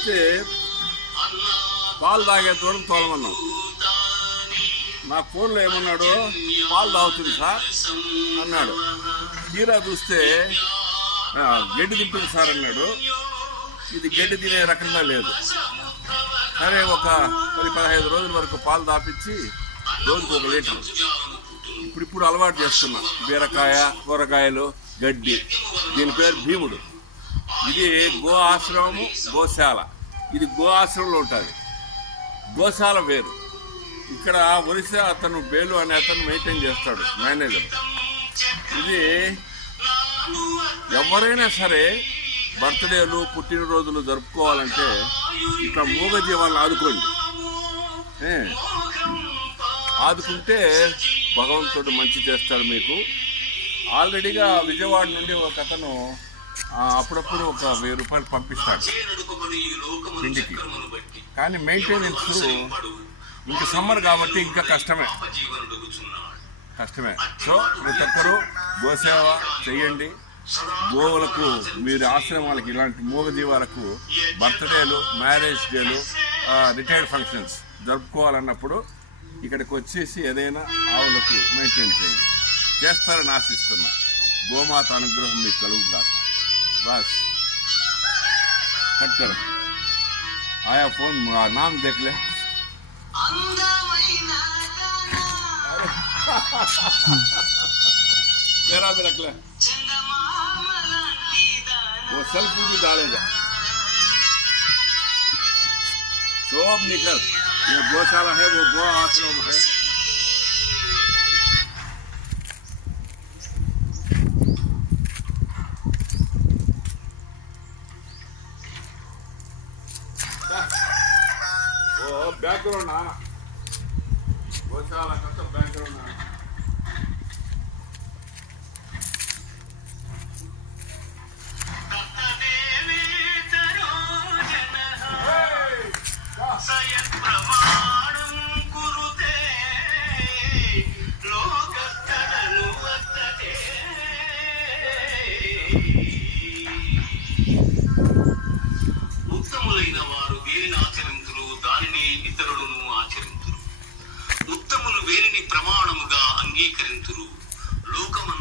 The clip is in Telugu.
అయితే పాలు తాగే దూరం తోలమన్నాం. నా ఫోన్లో ఏమన్నాడు, పాలు తాగుతుంది సార్ అన్నాడు. తీరా చూస్తే గడ్డి తింటుంది సార్ అన్నాడు. ఇది గడ్డి తినే రకంగా లేదు. సరే ఒక 10-15 రోజుల వరకు పాలు తాపించి రోజుకు 1 లీటర్ ఇప్పుడు అలవాటు చేస్తున్నా. బీరకాయ, కూరగాయలు, గడ్డి. దీని పేరు భీముడు. ఇది గో ఆశ్రమము, గోశాల. ఇది గో ఆశ్రమంలో ఉంటుంది, గోశాల వేరు. ఇక్కడ ఒరిస్సా అతను బేలు అనే అతను మెయింటైన్ చేస్తాడు, మేనేజర్. ఇది ఎవరైనా సరే బర్త్డేలు, పుట్టినరోజులు జరుపుకోవాలంటే ఇట్లా మూగజీవాలను ఆదుకోండి. ఆదుకుంటే భగవంతుడు మంచి చేస్తాడు మీకు. ఆల్రెడీగా విజయవాడ నుండి ఒక అతను అప్పుడప్పుడు ఒక 1000 రూపాయలు పంపిస్తాడు ఇంటికి. కానీ మెయింటెనెన్స్ ఇంకా సమ్మర్ కాబట్టి ఇంకా కష్టమే. సో ప్రతి ఒక్కరూ గోసేవ చేయండి. గోవులకు, మీరు ఆశ్రమాలకు, ఇలాంటి మూగజీవాలకు బర్త్డేలు, మ్యారేజ్ డేలు, రిటైర్డ్ ఫంక్షన్స్ జరుపుకోవాలన్నప్పుడు ఇక్కడికి వచ్చేసి ఏదైనా ఆవులకు మెయింటైన్ చేయండి. చేస్తారని ఆశిస్తున్నా. గోమాత అనుగ్రహం మీకు కలుగుగాక. బస్ కట్ కरो, आया फोन, नाम देख ले. मेरा भी रख ले, वो सेल्फी भी डालेगा. सब निकल. ये गौशाला है, वो गो आश्रम है. वो बैकग्राउंड आना, गौशाला का तो बैकग्राउंड आना. ఉత్తములైన వారు దేనిని ఆచరింతురు, దానిని ఇతరులను ఆచరింతురు. ఉత్తములు వేరిని ప్రమాణముగా అంగీకరింతురు. లోకమందు